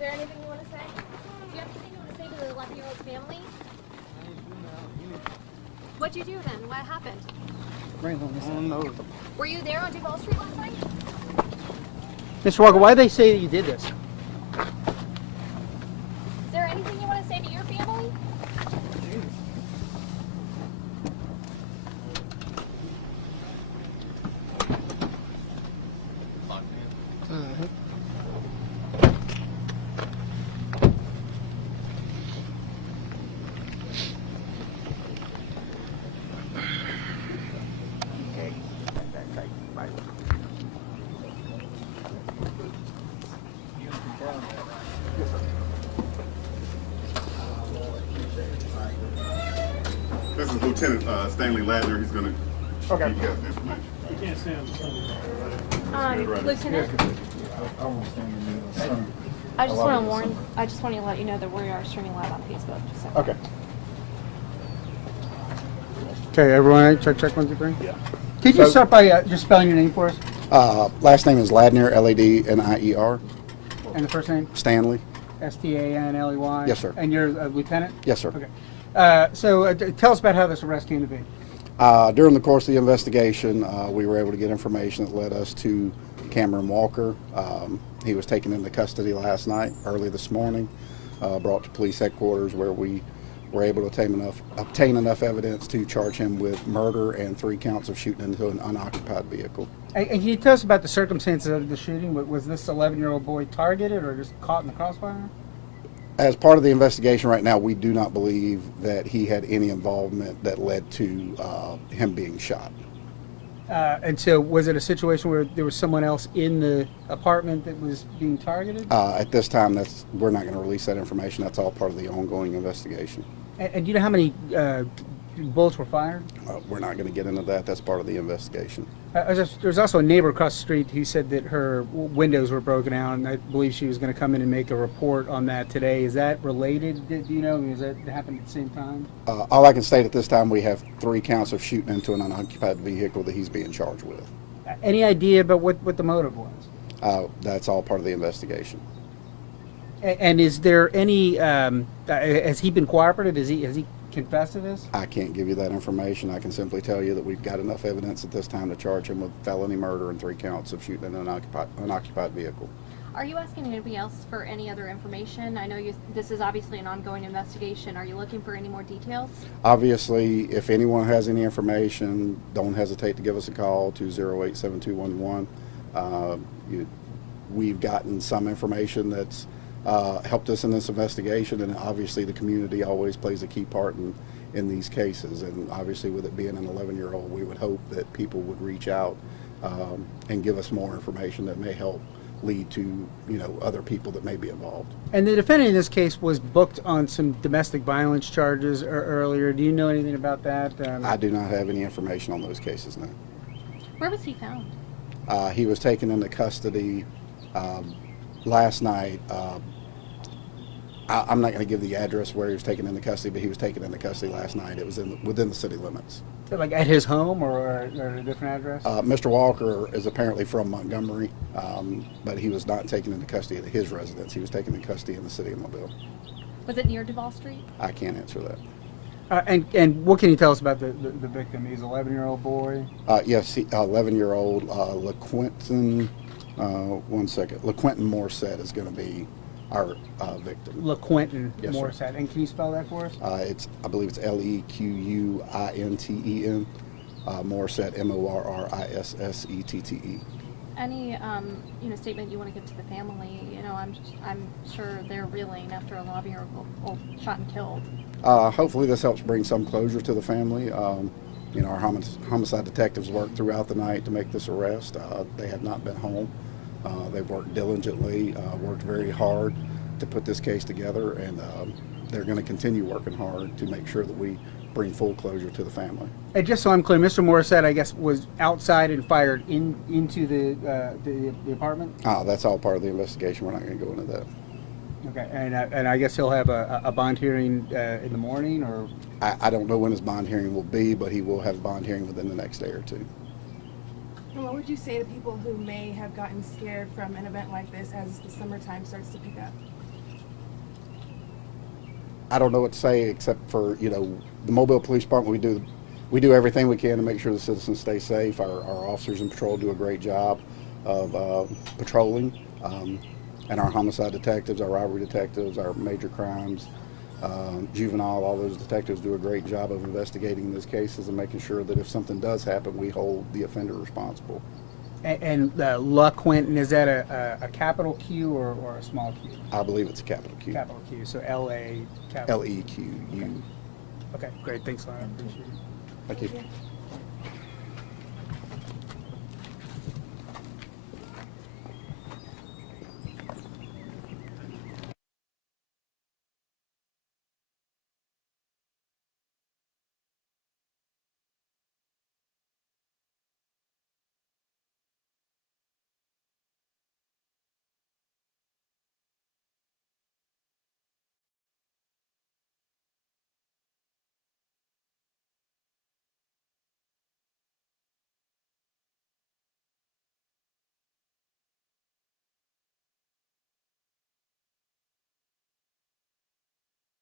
there anything you want to say? Do you have anything you want to say to the 11-year-old's family? What'd you do then? What happened? I don't know. Were you there on Duval Street last night? Mr. Walker, why do they say that you did this? Is there anything you want to say to your family? This is Lieutenant Stanley Ladner. He's going to Okay. give you guys the information. You can't stand Lieutenant, I just want to warn. I just want to let you know that we are streaming live on Facebook. Just so. Okay. Okay, everyone, check 1, 2, 3. Yeah. Could you start by just spelling your name for us? Last name is Ladner, Ladner, And the first name? Stanley. Stanley. Yes, sir. And you're a lieutenant? Yes, sir. Okay. So tell us about how this arrest came to be. During the course of the investigation, we were able to get information that led us to Cameron Walker. He was taken into custody last night, early this morning, brought to police headquarters where we were able to obtain enough evidence to charge him with murder and 3 counts of shooting into an unoccupied vehicle. And can you tell us about the circumstances of the shooting? Was this 11-year-old boy targeted or just caught in the crossfire? As part of the investigation right now, we do not believe that he had any involvement that led to him being shot. And so was it a situation where there was someone else in the apartment that was being targeted? At this time, we're not going to release that information. That's all part of the ongoing investigation. And do you know how many bullets were fired? We're not going to get into that. That's part of the investigation. There's also a neighbor across the street who said that her windows were broken out, and I believe she was going to come in and make a report on that today. Is that related? Do you know? Is that happened at the same time? All I can state at this time, we have 3 counts of shooting into an unoccupied vehicle that he's being charged with. Any idea about what the motive was? That's all part of the investigation. And is there any? Has he been cooperative? Has he confessed to this? I can't give you that information. I can simply tell you that we've got enough evidence at this time to charge him with felony murder and 3 counts of shooting in an unoccupied vehicle. Are you asking anybody else for any other information? I know this is obviously an ongoing investigation. Are you looking for any more details? Obviously, if anyone has any information, don't hesitate to give us a call, 208-7211. We've gotten some information that's helped us in this investigation, and obviously the community always plays a key part in these cases. And obviously, with it being an 11-year-old, we would hope that people would reach out and give us more information that may help lead to other people that may be involved. And the defendant in this case was booked on some domestic violence charges earlier. Do you know anything about that? I do not have any information on those cases now. Where was he found? He was taken into custody last night. I'm not going to give the address where he was taken into custody, but he was taken into custody last night. It was within the city limits. Like at his home or at a different address? Mr. Walker is apparently from Montgomery, but he was not taken into custody at his residence. He was taken into custody in the city of Mobile. Was it near Duval Street? I can't answer that. And what can you tell us about the victim? He's an 11-year-old boy? Yes, 11-year-old LaQuentin, one second, LaQuentin Morissette is going to be our victim. LaQuentin Yes, Morissette. sir. And can you spell that for us? I believe it's LeQuinten, Morissette, Morrissette. Any statement you want to give to the family? I'm sure they're reeling after a 11-year-old shot and killed. Hopefully this helps bring some closure to the family. Our homicide detectives worked throughout the night to make this arrest. They have not been home. They've worked diligently, worked very hard to put this case together, and they're going to continue working hard to make sure that we bring full closure to the family. And just so I'm clear, Mr. Morissette, I guess, was outside and fired into the apartment? That's all part of the investigation. We're not going to go into that. Okay, and I guess he'll have a bond hearing in the morning, or? I don't know when his bond hearing will be, but he will have a bond hearing within the next day or two. And what would you say to people who may have gotten scared from an event like this as the summertime starts to pick up? I don't know what to say except for, you know, the Mobile Police Department, we do everything we can to make sure the citizens stay safe. Our officers in patrol do a great job of patrolling. And our homicide detectives, our robbery detectives, our major crimes, juvenile, all those detectives do a great job of investigating these cases and making sure that if something does happen, we hold the offender responsible. And La Quinton, is that a capital Q or a small Q? I believe it's a capital Q. Capital Q, so L-A, capital. L-E-Q-U. Okay, great, thanks a lot, I appreciate it. Thank you.